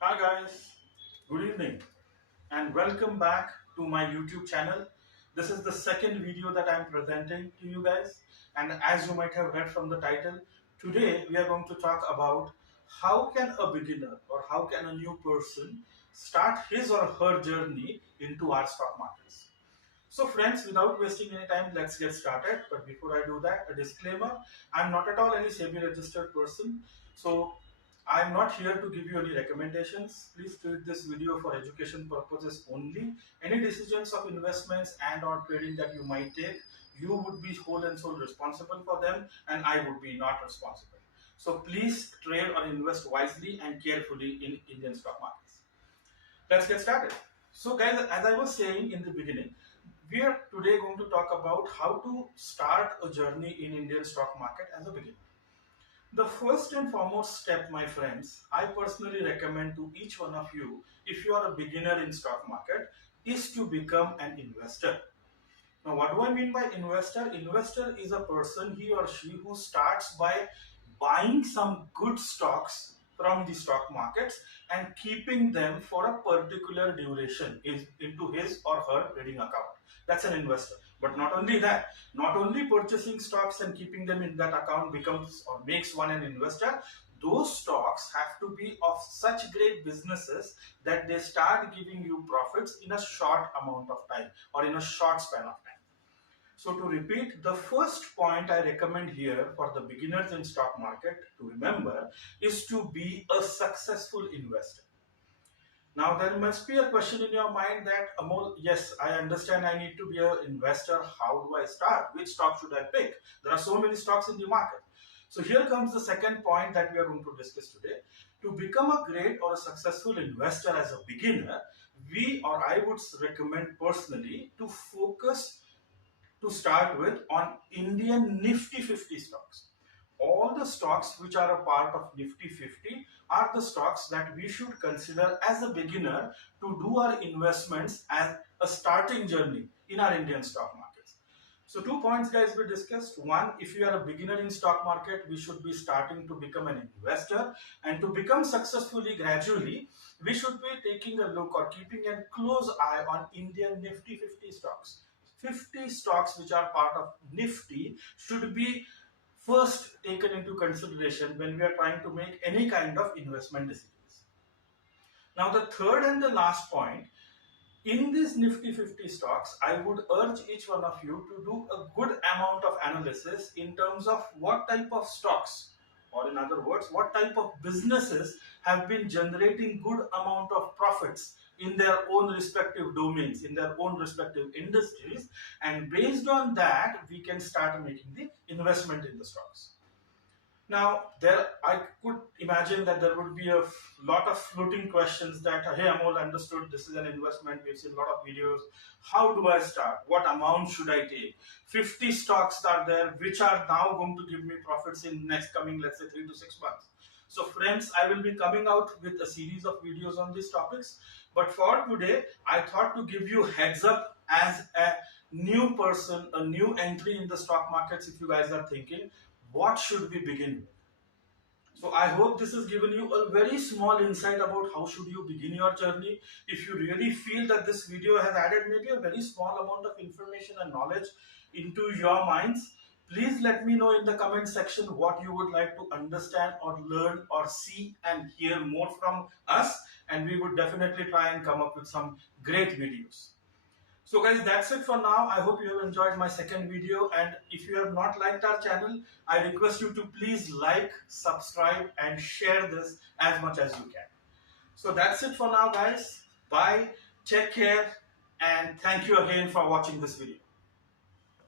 Hi guys, good evening and welcome back to my YouTube channel. This is the second video that I'm presenting to you guys, and as you might have read from the title, today we are going to talk about how can a beginner or how can a new person start his or her journey into our stock markets. So friends, without wasting any time, let's get started. But before I do that, a disclaimer, I'm not at all any SEBI registered person. So I'm not here to give you any recommendations. Please treat this video for education purposes only. Any decisions of investments and or trading that you might take, you would be whole and sole responsible for them and I would be not responsible. So please trade or invest wisely and carefully in Indian stock markets. Let's get started. So guys, as I was saying in the beginning, we are today going to talk about how to start a journey in Indian stock market as a beginner. The first and foremost step, my friends, I personally recommend to each one of you, if you are a beginner in stock market, is to become an investor. Now, what do I mean by investor? Investor is a person, he or she, who starts by buying some good stocks from the stock markets and keeping them for a particular duration into his or her trading account. That's an investor. But not only that, not only purchasing stocks and keeping them in that account becomes or makes one an investor, those stocks have to be of such great businesses that they start giving you profits in a short amount of time or in a short span of time. So to repeat, the first point I recommend here for the beginners in stock market to remember is to be a successful investor. Now there must be a question in your mind that Amol, yes, I understand I need to be an investor. How do I start? Which stock should I pick? There are so many stocks in the market. So here comes the second point that we are going to discuss today. To become a great or a successful investor as a beginner, we or I would recommend personally to focus to start with on Indian Nifty 50 stocks. All the stocks which are a part of Nifty 50 are the stocks that we should consider as a beginner to do our investments as a starting journey in our Indian stock markets. So two points guys we discussed. One, if you are a beginner in stock market, we should be starting to become an investor, and to become successfully gradually, we should be taking a look or keeping a close eye on Indian Nifty 50 stocks. 50 stocks which are part of Nifty should be first taken into consideration when we are trying to make any kind of investment decisions. Now the third and the last point, in these Nifty 50 stocks, I would urge each one of you to do a good amount of analysis in terms of what type of stocks, or in other words, what type of businesses have been generating good amount of profits in their own respective domains, in their own respective industries, and based on that, we can start making the investment in the stocks. Now, there I could imagine that there would be a lot of floating questions that, hey, Amol, understood this is an investment. We've seen a lot of videos. How do I start? What amount should I take? 50 stocks are there, which are now going to give me profits in next coming, let's say, 3 to 6 months. So, friends, I will be coming out with a series of videos on these topics. But for today, I thought to give you heads up as a new person, a new entry in the stock markets. If you guys are thinking, what should we begin with? So I hope this has given you a very small insight about how should you begin your journey. If you really feel that this video has added maybe a very small amount of information and knowledge into your minds, please let me know in the comment section what you would like to understand or learn or see and hear more from us, and we would definitely try and come up with some great videos. So guys, that's it for now. I hope you have enjoyed my second video, and if you have not liked our channel, I request you to please like, subscribe and share this as much as you can. So that's it for now guys. Bye, take care, and thank you again for watching this video.